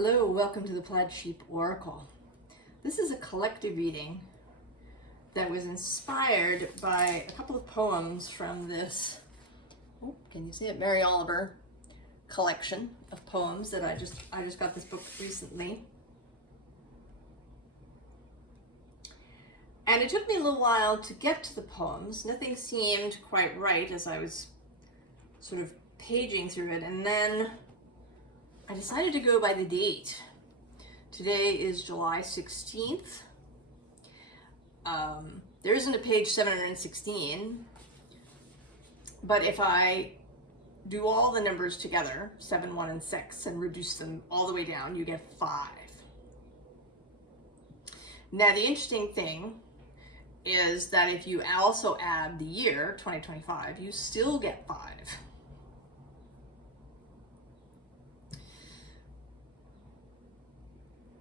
Hello, welcome to the Plaid Oracle. This is a collective reading that was inspired by a couple of poems from this, can you see it, Mary Oliver collection of poems that I just got this book recently. And it took me a little while to get to the poems. Nothing seemed quite right as I was sort of paging through it, and then I decided to go by the date. Today is July 16th. There isn't a page 716, but if I do all the numbers together, 7, 1, and 6, and reduce them all the way down, you get 5. Now, the interesting thing is that if you also add the year, 2025, you still get 5.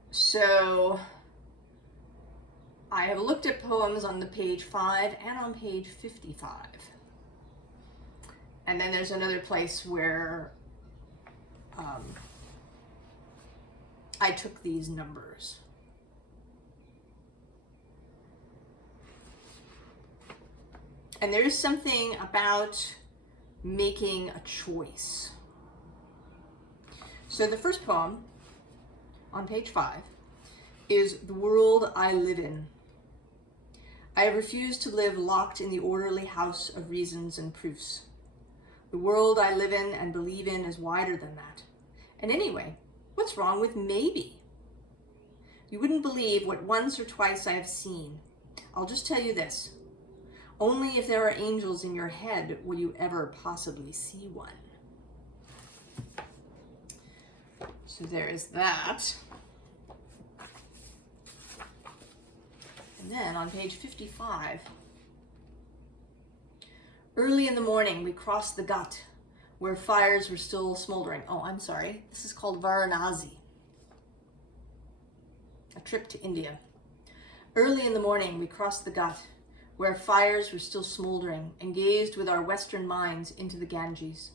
So I have looked at poems on the page 5 and on page 55. And then there's another place where I took these numbers. And there's something about making a choice. So the first poem on page 5 is The World I Live In. I have refused to live locked in the orderly house of reasons and proofs. The world I live in and believe in is wider than that. And anyway, what's wrong with maybe? You wouldn't believe what once or twice I have seen. I'll just tell you this. Only if there are angels in your head will you ever possibly see one. So there is that. And then on page 55, early in the morning we crossed the Ghat where fires were still smoldering. Oh, I'm sorry. This is called Varanasi, a trip to India. Early in the morning we crossed the Ghat where fires were still smoldering and gazed with our Western minds into the Ganges.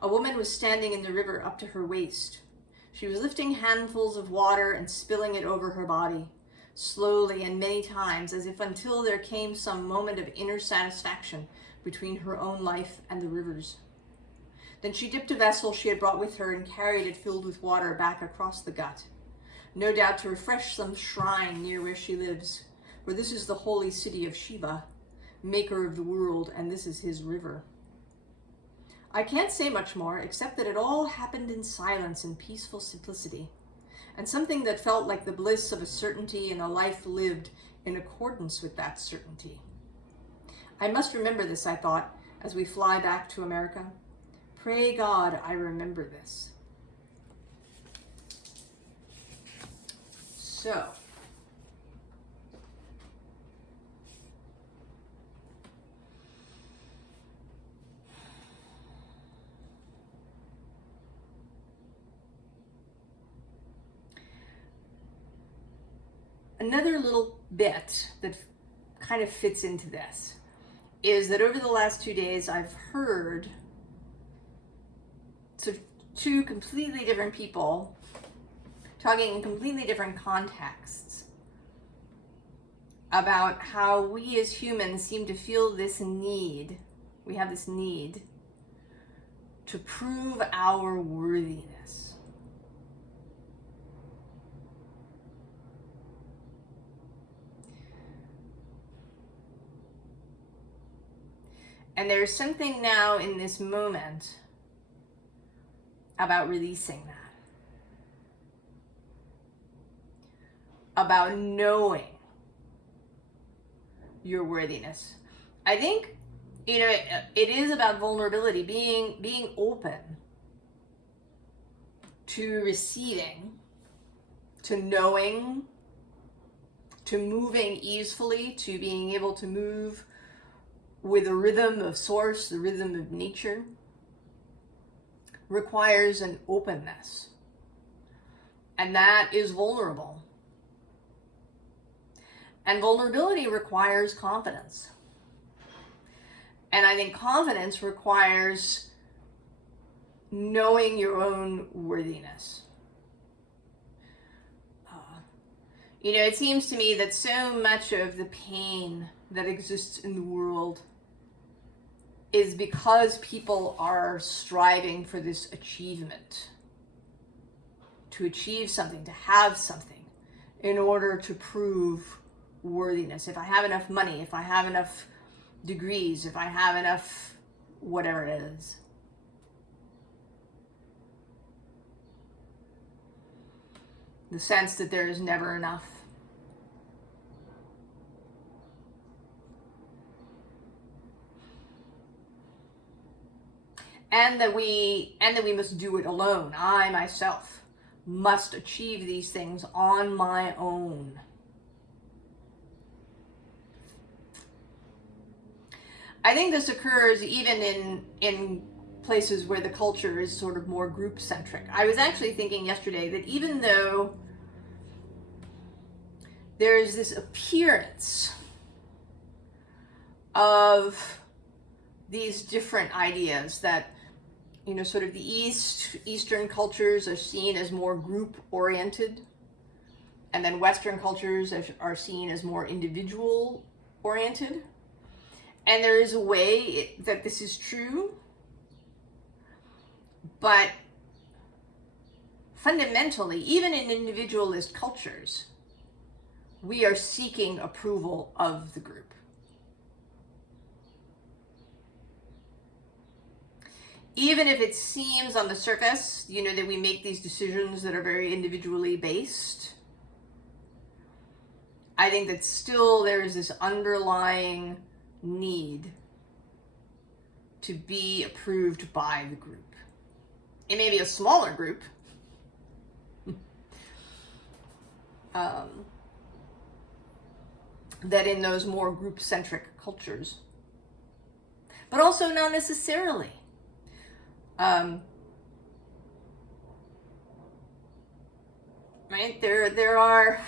A woman was standing in the river up to her waist. She was lifting handfuls of water and spilling it over her body, slowly and many times, as if until there came some moment of inner satisfaction between her own life and the river's. Then she dipped a vessel she had brought with her and carried it filled with water back across the Ghat, no doubt to refresh some shrine near where she lives, for this is the holy city of Shiva, maker of the world, and this is his river. I can't say much more, except that it all happened in silence and peaceful simplicity, and something that felt like the bliss of a certainty in a life lived in accordance with that certainty. I must remember this, I thought, as we fly back to America. Pray God I remember this. So, another little bit that kind of fits into this is that over the last 2 days I've heard sort of two completely different people talking in completely different contexts about how we as humans seem to feel this need, we have this need to prove our worthiness. And there's something now in this moment about releasing that, about knowing your worthiness. I think, it is about vulnerability, being open to receiving, to knowing, to moving easefully, to being able to move with the rhythm of source, the rhythm of nature, requires an openness. And that is vulnerable. And vulnerability requires confidence. And I think confidence requires knowing your own worthiness. You know, it seems to me that so much of the pain that exists in the world is because people are striving for this achievement, to achieve something, to have something, in order to prove worthiness. If I have enough money, if I have enough degrees, if I have enough whatever it is. The sense that there is never enough. And that we must do it alone. I myself must achieve these things on my own. I think this occurs even in places where the culture is sort of more group-centric. I was actually thinking yesterday that even though there's this appearance of these different ideas that, you know, sort of the Eastern cultures are seen as more group-oriented, and then Western cultures are seen as more individual-oriented. And there is a way that this is true, but fundamentally, even in individualist cultures, we are seeking approval of the group. Even if it seems on the surface, you know, that we make these decisions that are very individually based, I think that still there is this underlying need to be approved by the group. It may be a smaller group, that in those more group-centric cultures, but also not necessarily. Right? There are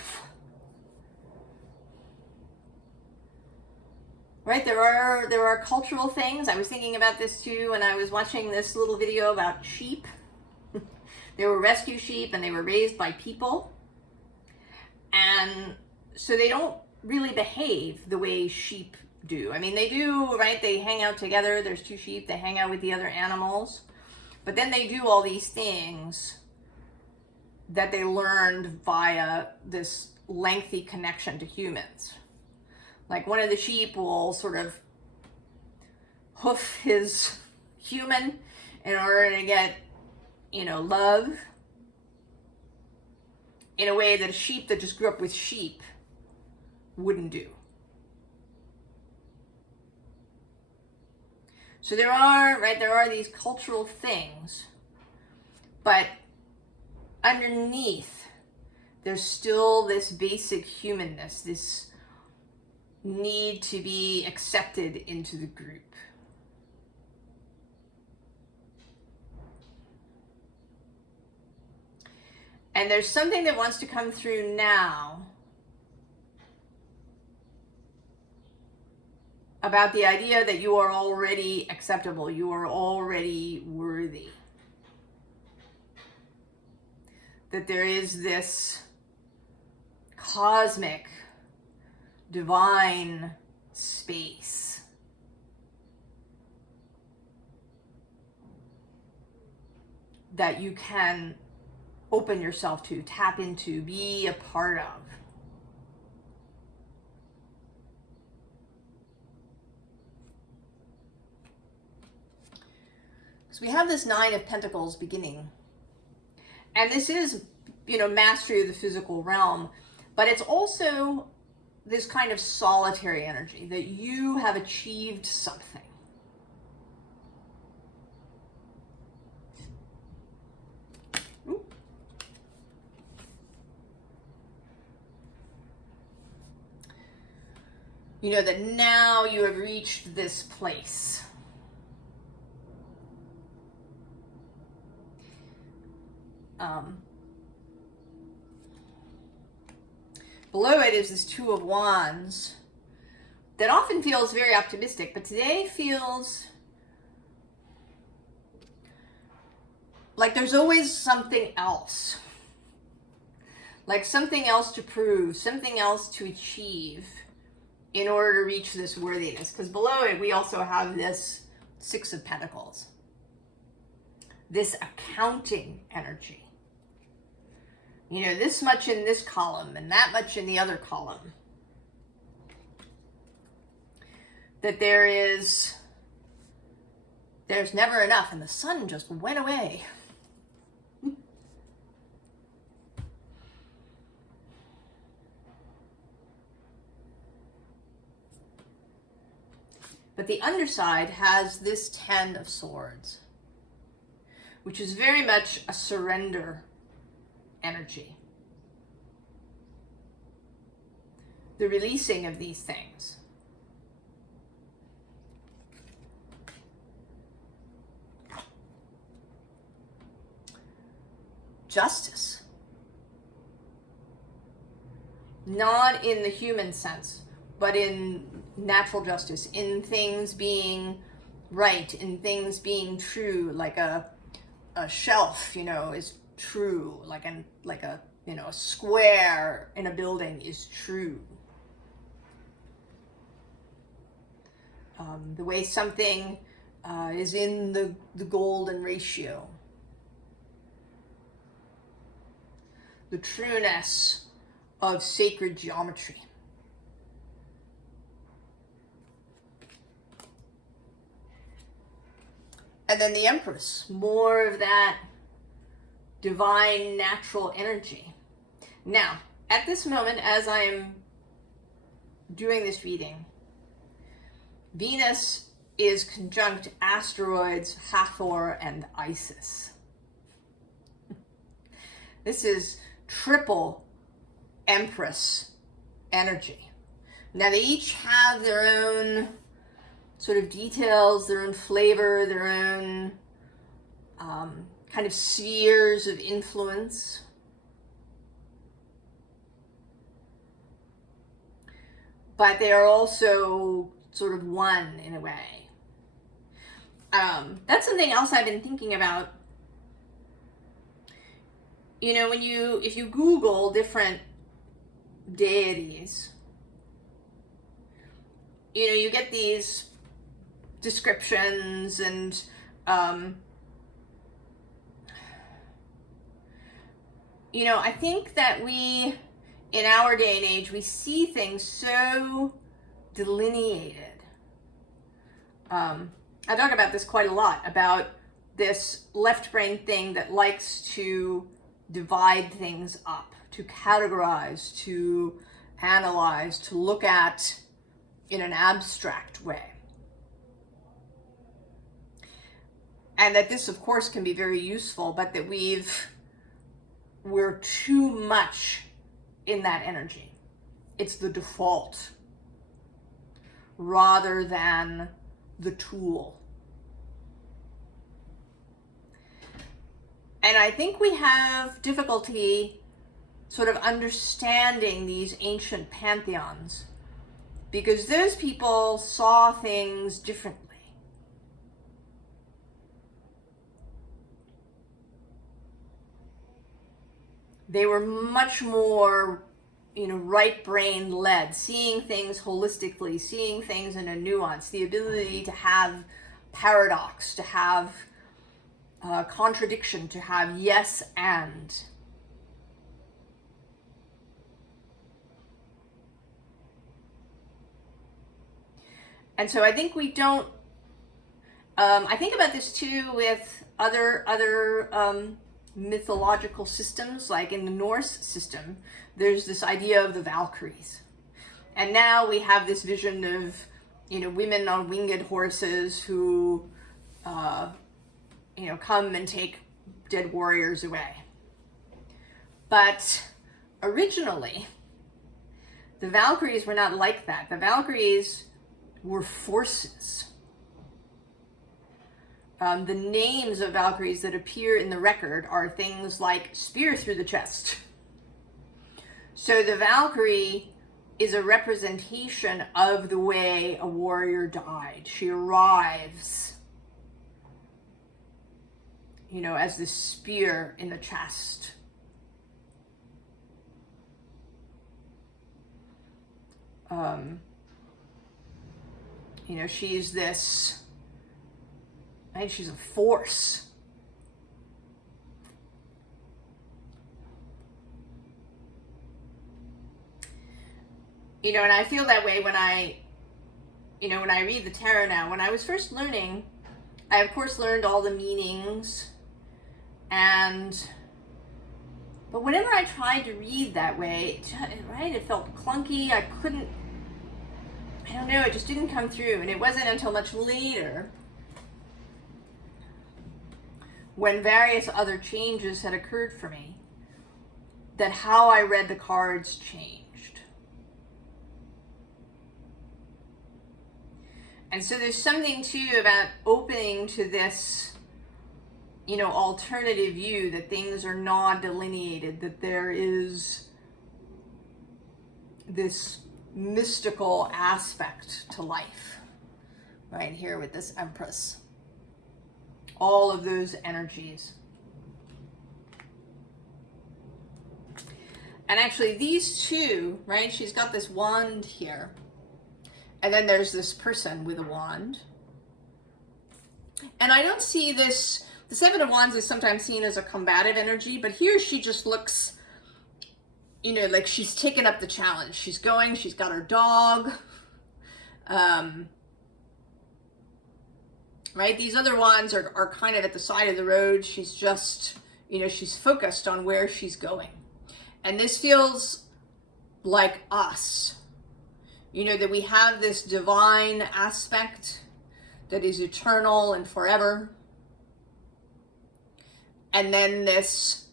right, there are cultural things. I was thinking about this too when I was watching this little video about sheep. They were rescue sheep and they were raised by people. And so they don't really behave the way sheep do. I mean, they do, right? They hang out together. There's two sheep. They hang out with the other animals. But then they do all these things that they learned via this lengthy connection to humans. Like one of the sheep will sort of hoof his human in order to get, you know, love, in a way that a sheep that just grew up with sheep wouldn't do. So there are these cultural things, but underneath, there's still this basic humanness, this need to be accepted into the group. And there's something that wants to come through now about the idea that you are already acceptable, you are already worthy. That there is this cosmic, divine space that you can open yourself to, tap into, be a part of. So we have this Nine of Pentacles beginning. And this is, you know, mastery of the physical realm, but it's also this kind of solitary energy that you have achieved something. You know that now you have reached this place. Below it is this Two of Wands that often feels very optimistic, but today feels like there's always something else. like something else to prove, something else to achieve in order to reach this worthiness. Because below it, we also have this Six of Pentacles, this accounting energy. You know, this much in this column and that much in the other column. That there's never enough, and the sun just went away. But the underside has this Ten of Swords, which is very much a surrender energy. The releasing of these things. Justice. Not in the human sense, but in natural justice, in things being right, in things being true, like a shelf, you know, is true, like a you know, a square in a building is true. The way something is in the golden ratio. The trueness of sacred geometry. And then the Empress, more of that divine natural energy. Now, at this moment, as I'm doing this reading, Venus is conjunct asteroids Hathor and Isis. This is triple Empress energy. Now, they each have their own sort of details, their own flavor, their own kind of spheres of influence. But they are also sort of one in a way. That's something else I've been thinking about. You know, if you Google different deities, you know, you get these descriptions and you know, I think that we, in our day and age, we see things so delineated. I talk about this quite a lot, about this left brain thing that likes to divide things up, to categorize, to analyze, to look at in an abstract way. And that this, of course, can be very useful, but that we're too much in that energy. It's the default rather than the tool. And I think we have difficulty sort of understanding these ancient pantheons because those people saw things differently. They were much more, you know, right brain led, seeing things holistically, seeing things in a nuance, the ability to have paradox, to have contradiction, to have yes and. And so I think we don't, I think about this too with other mythological systems, like in the Norse system, there's this idea of the Valkyries. And now we have this vision of, you know, women on winged horses who, you know, come and take dead warriors away. But originally, the Valkyries were not like that. The Valkyries were forces. The names of Valkyries that appear in the record are things like spear through the chest. So the Valkyrie is a representation of the way a warrior died. She arrives, you know, as this spear in the chest. You know, she's this, right? She's a force. You know, and I feel that way when I read the tarot now. When I was first learning, I of course learned all the meanings, but whenever I tried to read that way, right, it felt clunky. I don't know, it just didn't come through. And it wasn't until much later, when various other changes had occurred for me, that how I read the cards changed. And so there's something too about opening to this, you know, alternative view, that things are not delineated, that there is this mystical aspect to life, right here with this Empress. All of those energies. And actually these two, right, she's got this wand here. And then there's this person with a wand. And I don't see this, the Seven of Wands is sometimes seen as a combative energy, but here she just looks, you know, like she's taken up the challenge. She's going, she's got her dog. Right? These other wands are kind of at the side of the road. She's just, you know, she's focused on where she's going. And this feels like us. You know, that we have this divine aspect that is eternal and forever. And then this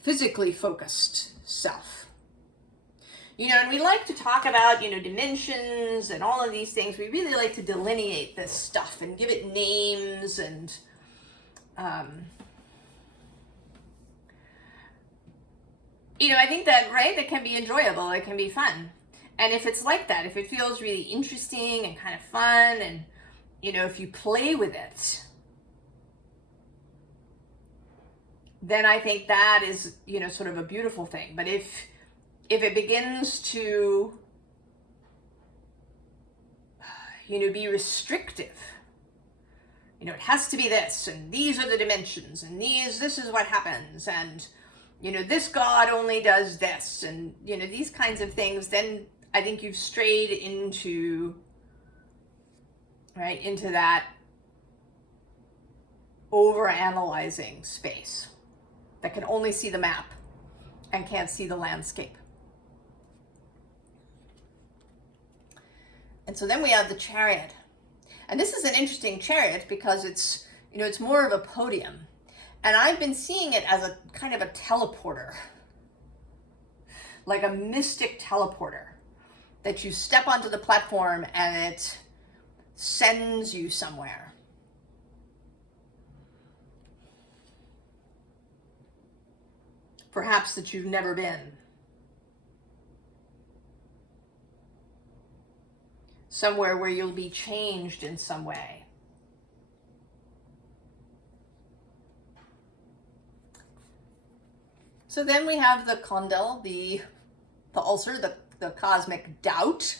physically focused self. You know, and we like to talk about, you know, dimensions and all of these things. We really like to delineate this stuff and give it names and you know, I think that, right, that can be enjoyable, it can be fun. And if it's like that, if it feels really interesting and kind of fun, and, you know, if you play with it, then I think that is, you know, sort of a beautiful thing. But if it begins to, you know, be restrictive, you know, it has to be this, and these are the dimensions, and this is what happens, and, you know, this God only does this, and, you know, these kinds of things, then I think you've strayed into, right, into that over-analyzing space that can only see the map and can't see the landscape. And so then we have the Chariot. And this is an interesting chariot because it's, you know, it's more of a podium. And I've been seeing it as a kind of a teleporter, like a mystic teleporter, that you step onto the platform and it sends you somewhere. Perhaps that you've never been. Somewhere where you'll be changed in some way. So then we have the condyle, the ulcer, the cosmic doubt.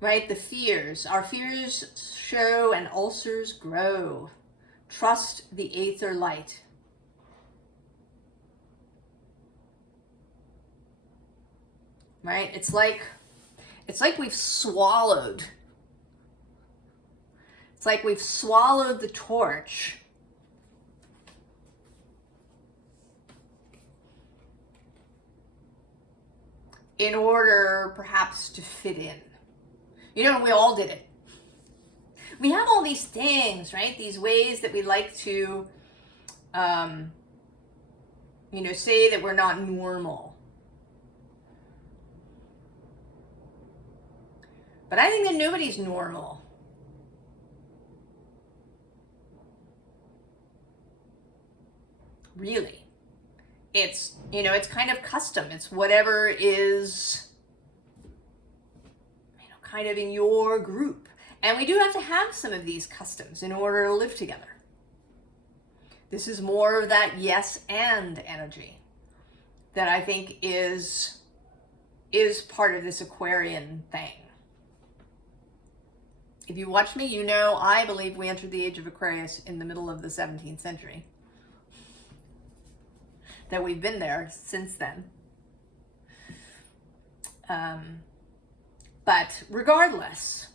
Right, the fears. Our fears show and ulcers grow. Trust the aether light. Right? It's like we've swallowed. It's like we've swallowed the torch. In order perhaps to fit in. You know, we all did it. We have all these things, right? These ways that we like to, you know, say that we're not normal. But I think that nobody's normal. Really. It's, you know, it's kind of custom. It's whatever is, you know, kind of in your group. And we do have to have some of these customs in order to live together. This is more of that yes and energy that I think is part of this Aquarian thing. If you watch me, you know I believe we entered the age of Aquarius in the middle of the 17th century. That we've been there since then. But regardless,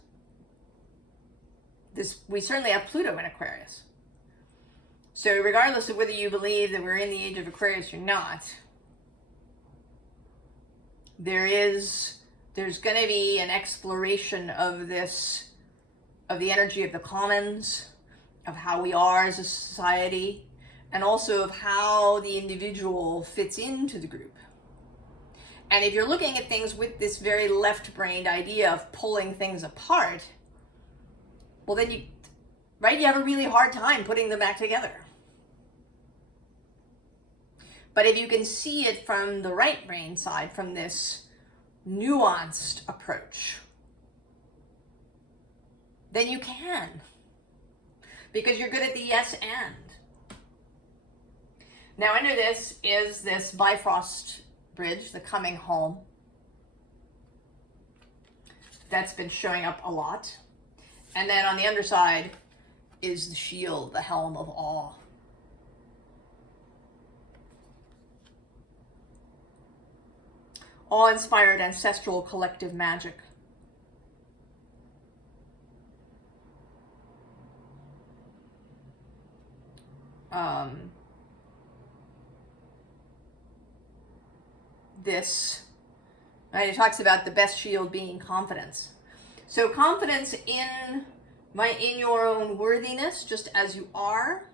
we certainly have Pluto in Aquarius. So regardless of whether you believe that we're in the age of Aquarius or not, there's going to be an exploration of this, of the energy of the commons, of how we are as a society, and also of how the individual fits into the group. And if you're looking at things with this very left-brained idea of pulling things apart, well then you have a really hard time putting them back together. But if you can see it from the right brain side, from this nuanced approach, then you can. Because you're good at the yes and. Now under this is this Bifrost bridge, the coming home. That's been showing up a lot. And then on the underside is the shield, the helm of awe. Awe-inspired ancestral collective magic. Right, it talks about the best shield being confidence. So confidence in your own worthiness, just as you are,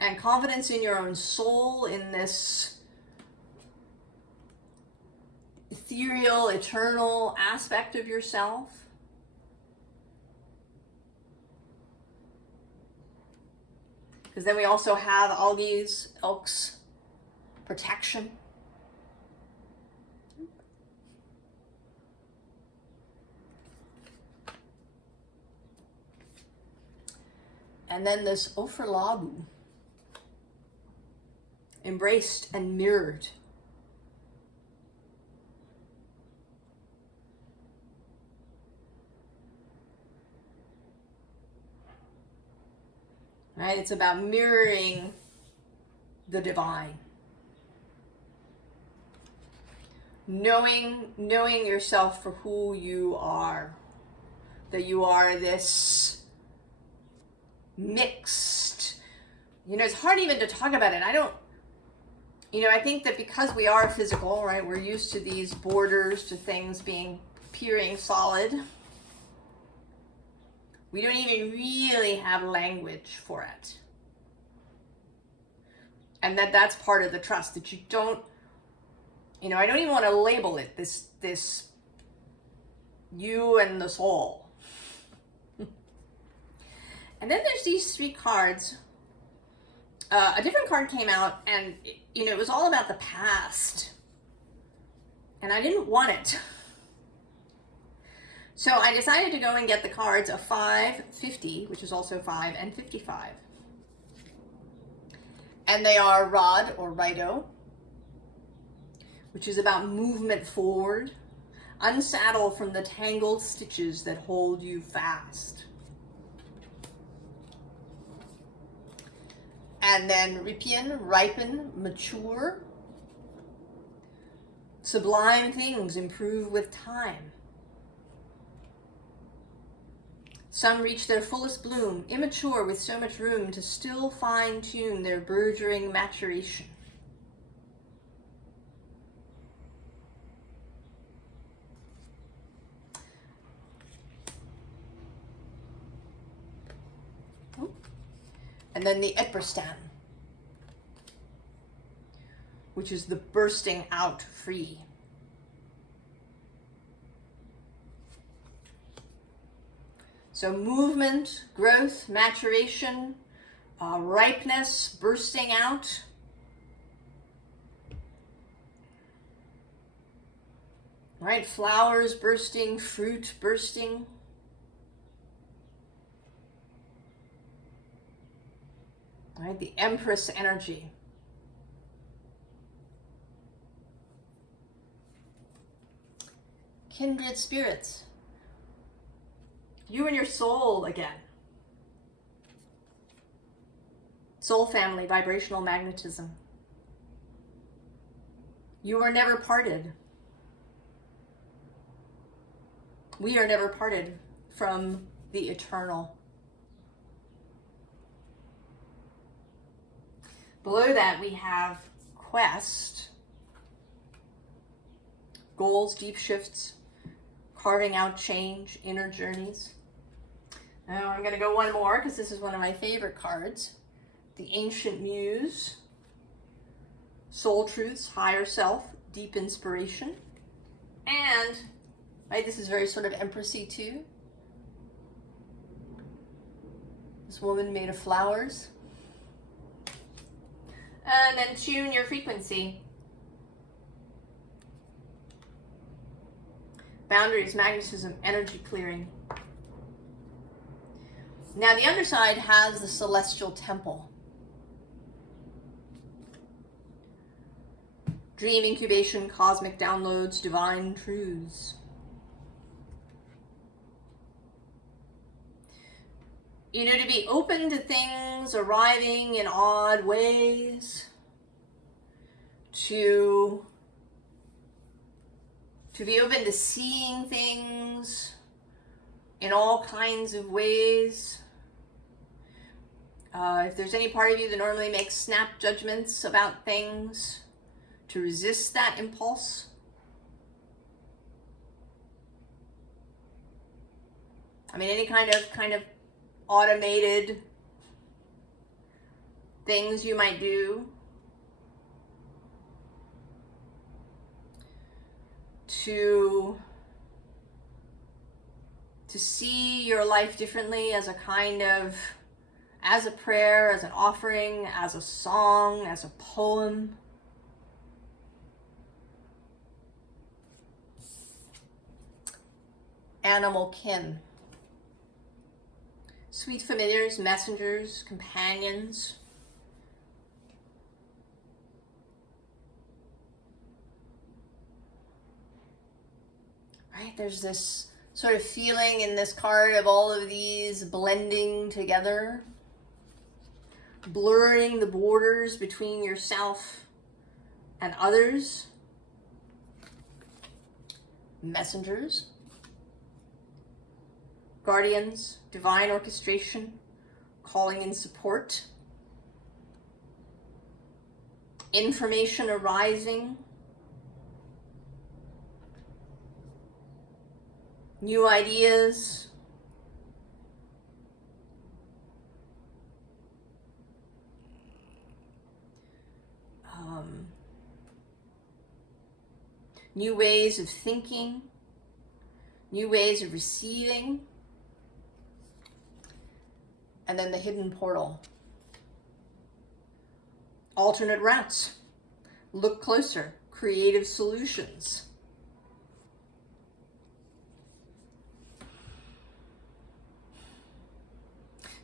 and confidence in your own soul, in this ethereal, eternal aspect of yourself. Because then we also have all these elks, protection. And then this Offerlagu, embraced and mirrored. Right? It's about mirroring the divine. Knowing yourself for who you are. That you are this mixed, it's hard even to talk about it. I think that because we are physical, right, we're used to these borders, to things appearing solid. We don't even really have language for it. And that's part of the trust, that you don't, I don't even want to label it this you and the soul. And then there's these three cards. A different card came out, and it was all about the past. And I didn't want it. So I decided to go and get the cards of 5, 50, which is also 5, and 55. And they are Rod or Rido, which is about movement forward. Unsaddle from the tangled stitches that hold you fast. And then Ripian, ripen, mature. Sublime things improve with time. Some reach their fullest bloom, immature with so much room to still fine-tune their burgeoning maturation. And then the Eperstan, which is the bursting out free. So movement, growth, maturation, ripeness, bursting out. Right? Flowers bursting, fruit bursting. Right? The Empress energy. Kindred spirits. You and your soul again. Soul family, vibrational magnetism. You are never parted. We are never parted from the eternal. Below that we have quest, goals, deep shifts, carving out change, inner journeys. Now I'm going to go one more because this is one of my favorite cards. The Ancient Muse, Soul Truths, Higher Self, Deep Inspiration. And, right, this is very sort of Empressy too. This woman made of flowers. And then tune your frequency. Boundaries, magnetism, energy clearing. Now the underside has the celestial temple. Dream incubation, cosmic downloads, divine truths. You know, to be open to things arriving in odd ways, to be open to seeing things in all kinds of ways. If there's any part of you that normally makes snap judgments about things, to resist that impulse. I mean, any kind of automated things you might do to see your life differently as a kind of, as a prayer, as an offering, as a song, as a poem. Animal kin. Sweet familiars, messengers, companions. Right? There's this sort of feeling in this card of all of these blending together, blurring the borders between yourself and others. Messengers, guardians, divine orchestration, calling in support, information arising, new ideas, new ways of thinking, new ways of receiving, and then the hidden portal. Alternate routes, look closer, creative solutions.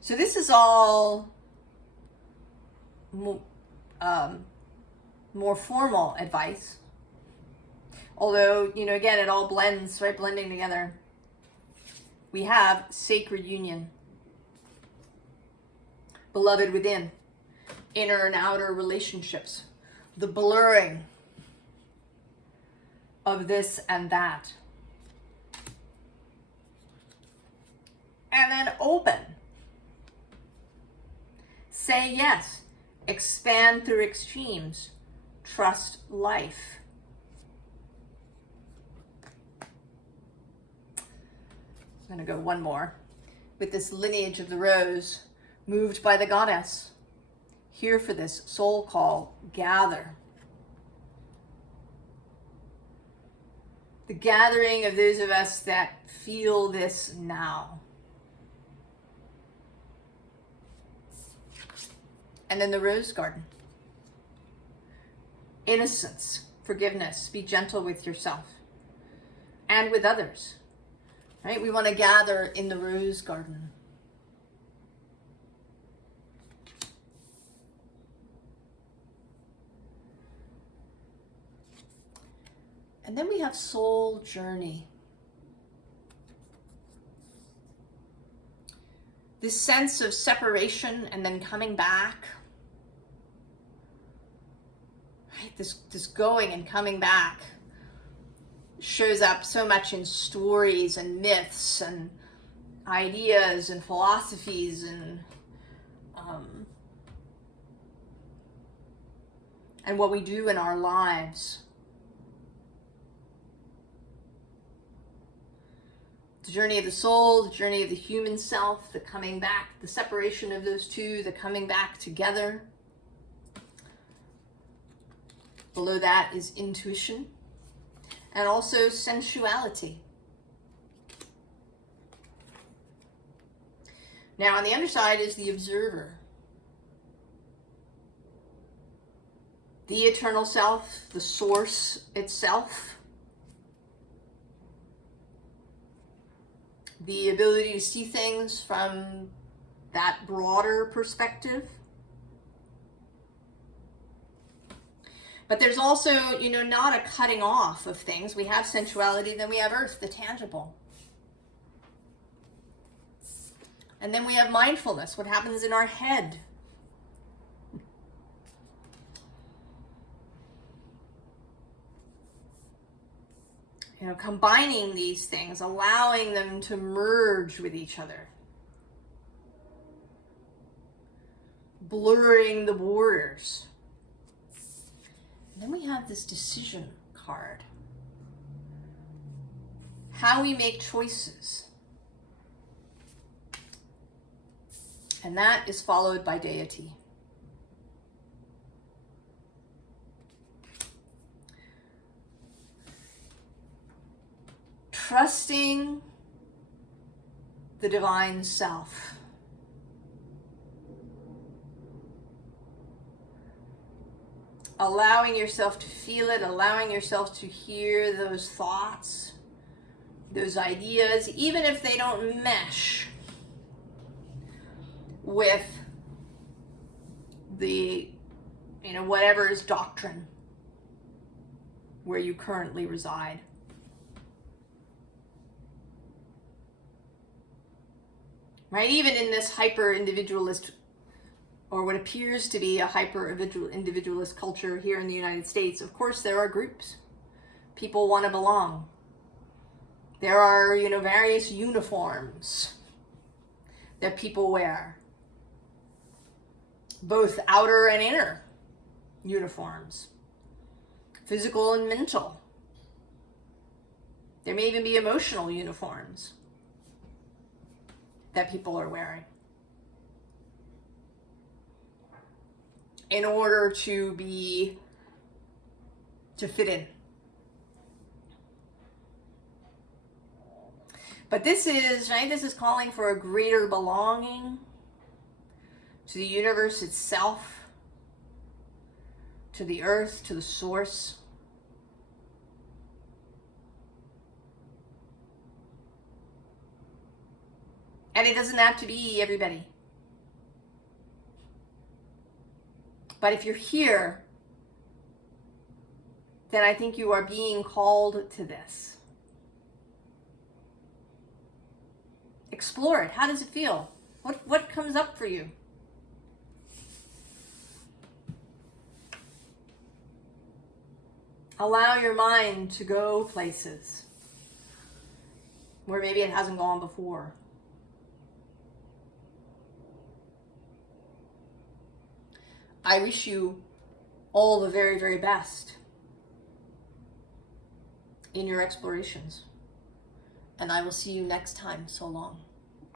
So this is all more formal advice. Although, you know, again, it all blends, right? Blending together. We have sacred union. Beloved within. Inner and outer relationships. The blurring of this and that. And then open. Say yes. Expand through extremes. Trust life. I'm going to go one more. With this lineage of the rose, moved by the goddess. Here for this soul call, gather. The gathering of those of us that feel this now. And then the rose garden. Innocence, forgiveness, be gentle with yourself. and with others, right? We want to gather in the rose garden. And then we have soul journey. This sense of separation and then coming back. Right? This going and coming back shows up so much in stories and myths and ideas and philosophies and what we do in our lives. The journey of the soul, the journey of the human self, the coming back, the separation of those two, the coming back together. Below that is intuition and also sensuality. Now on the underside is the observer. The eternal self, the source itself. The ability to see things from that broader perspective. But there's also, not a cutting off of things. We have sensuality, then we have earth, the tangible. And then we have mindfulness, what happens in our head. Combining these things, allowing them to merge with each other. Blurring the borders. And then we have this decision card. How we make choices. And that is followed by deity. Trusting the divine self. Allowing yourself to feel it, allowing yourself to hear those thoughts, those ideas, even if they don't mesh with the, whatever is doctrine where you currently reside. Right? Even in this hyper-individualist, or what appears to be a hyper-individualist culture here in the United States, of course there are groups. People want to belong. There are, various uniforms that people wear. Both outer and inner uniforms. Physical and mental. There may even be emotional uniforms that people are wearing in order to fit in. But this is calling for a greater belonging to the universe itself, to the earth, to the source. And it doesn't have to be everybody. But if you're here, then I think you are being called to this. Explore it. How does it feel? What comes up for you? Allow your mind to go places where maybe it hasn't gone before. I wish you all the very, very best in your explorations. And I will see you next time. So long.